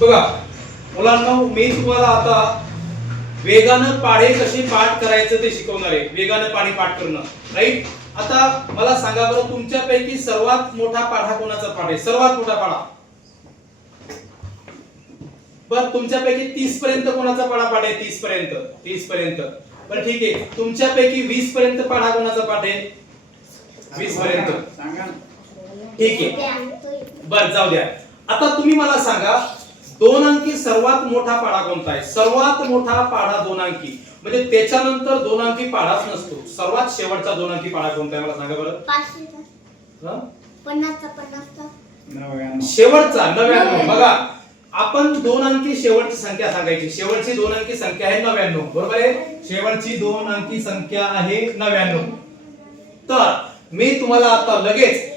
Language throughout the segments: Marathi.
बघा मुलांना, मी तुम्हाला आता वेगानं पाढे कसे पाठ करायचं ते शिकवणार आहे. वेगानं पाढे पाठ करणं, राईट. आता मला सांगा बरं, तुमच्यापैकी सर्वात मोठा पाढा कोणाचा पाढ आहे? सर्वात मोठा पाढा बरं, तुमच्यापैकी 30 पर्यंत कोणाचा पाढा पाठ आहे? 30 पर्यंत. बरं ठीक आहे, तुमच्यापैकी 20 पर्यंत पाढा कोणाचा पाठ आहे? 20 पर्यंत. ठीक आहे, बरं जाऊ द्या. आता तुम्ही मला सांगा, 2 अंकी सर्वात मोठा पाढा कोणता आहे? सर्वात मोठा पाढा 2 अंकी, म्हणजे त्याच्यानंतर 2 अंकी पाढाच नसतो. सर्वात शेवटचा 2 अंकी पाढा कोणता आहे मला सांगा बरं? 50. शेवटचा 99. बघा, आपण 2 अंकी शेवटची संख्या सांगायची. शेवटची 2 अंकी संख्या आहे 99, बरोबर आहे? शेवटची 2 अंकी संख्या आहे 99. तर मी तुम्हाला आता लगेच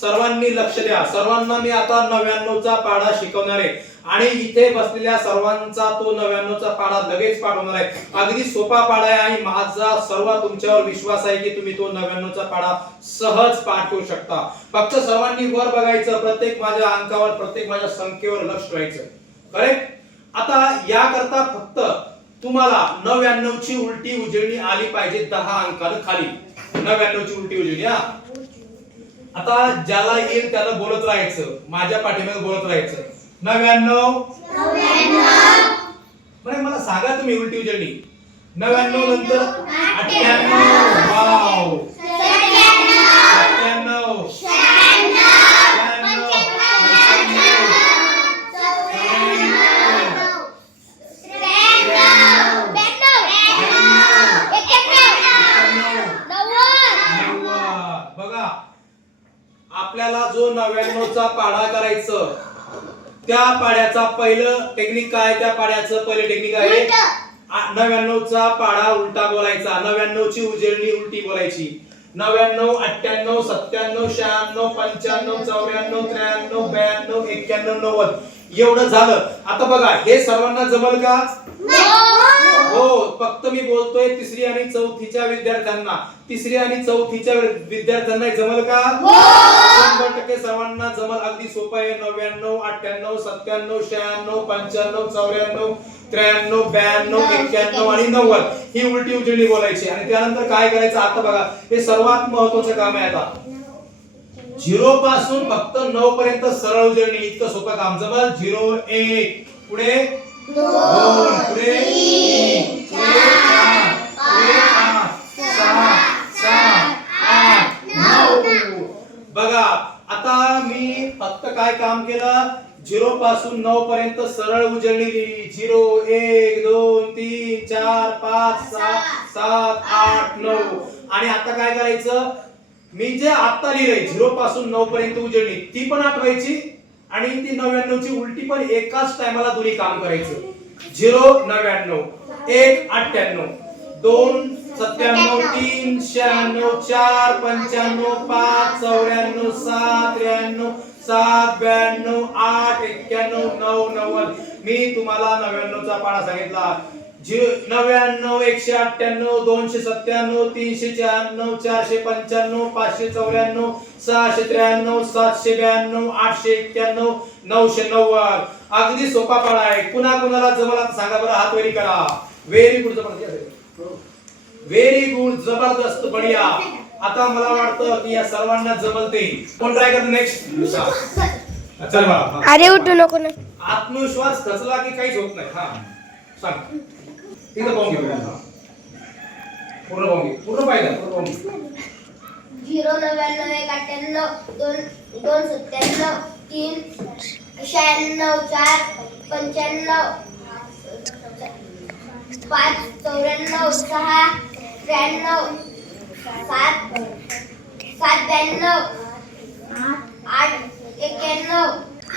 सर्वांनी लक्ष द्या. सर्वांना मी आता 99 चा पाढा शिकवणार आहे आणि इथे बसलेल्या सर्वांचा तो 99 चा पाढा लगेच पाठवणार आहे. अगदी सोपा पाढा आहे आणि माझा सर्व तुमच्यावर विश्वास आहे की तुम्ही तो 99 चा पाढा सहज पाठवू शकता. फक्त सर्वांनी वर बघायचं, प्रत्येक माझ्या अंकावर, प्रत्येक माझ्या संख्येवर लक्ष ठेवायचं. करेक्ट? आता याकरता फक्त तुम्हाला 99 ची उलटी उजळणी आली पाहिजे 10 अंकानं खाली. 99 ची उलटी उजळणी. आता ज्याला येईल त्याला बोलत राहायचं, माझ्या पाठीमागे बोलत राहायचं. 99. बरं मला सांगा तुम्ही उलटी उजळणी. 99 नंतर 98. वाव. 97. बघा, आपल्याला जो 99 चा पाढा करायचं, त्या पाढ्याचा पहिलं टेक्निक काय? त्या पाढ्याचं पहिलं टेक्निक आहे 99 चा पाढा उलटा बोलायचा. 99 ची उजळणी उलटी बोलायची. 99, 98, 97, 96, 95, 94, 93, 92, 91, 90. एवढं झालं. आता बघा, हे सर्वांना जमल का? हो, फक्त मी बोलतोय तिसरी आणि चौथीच्या विद्यार्थ्यांना. तिसरी आणि चौथीच्या विद्यार्थ्यांना जमल का? 100% सर्वांना जमल. अगदी सोपं आहे. 99, 98, 97, 96, 95, 94, 93, 92, 91 आणि 90 ही उलटी उजळणी बोलायची. आणि त्यानंतर काय करायचं? आता बघा, हे सर्वात महत्त्वाचं काम आहे. आता 0 पासून फक्त 9 पर्यंत सरळ उजळणी. इतकं सोपं काम. जमल? 0, 1, पुढे 2, पुढे 3, पुढे 4, पुढे 5, 6, 7, 8, 9. बघा, आता मी फक्त काय काम केलं? 0 पासून 9 पर्यंत सरळ उजळणी लिहिली. 0, 1, 2, 3, 4, 5, 6, 7, 8, 9. आणि आता काय करायचं? मी जे आता लिहिलंय 0 पासून 9 पर्यंत उजळणी, ती पण आठवायची आणि ती 99 ची उलटी पण एकाच टायमाला दोन्ही काम करायचं. 0, 99, 1, 98, 2, 97, 3, 96, 4, 95, 5, 94, 7, 93, 7, 92, 8, 91, 9, 90. मी तुम्हाला 99 चा पाढा सांगितला. 99, 198, 297, 396, 495, 594, 693, 792, 891, 990. अगदी सोपा पाढा आहे. पुन्हा कुणाला जमला सांगा बरं, हात वरी करा. व्हेरी गुड, जबरदस्त, व्हेरी गुड, जबरदस्त, बढिया. आता मला वाटतं की या सर्वांना जमल ते. कोण ट्राय करतो नेक्स्ट? चल बा. अरे उठू नको ना. आत्मविश्वास खचला की काहीच होत नाही. हा सांग. इथं पाहून घे. पूर्ण पाहून घे. पूर्ण पाहिजे. पूर्ण पाहून घे. 0, 99, 1, 98, 2, 97, 3, 96, 4, 95, 5, 94, 6, 93, 7, 92, 8, 91,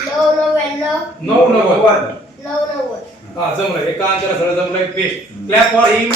990. 90. हा जमलं. एका अंकाला सरळ जमलं. बेस्ट. Clap for him.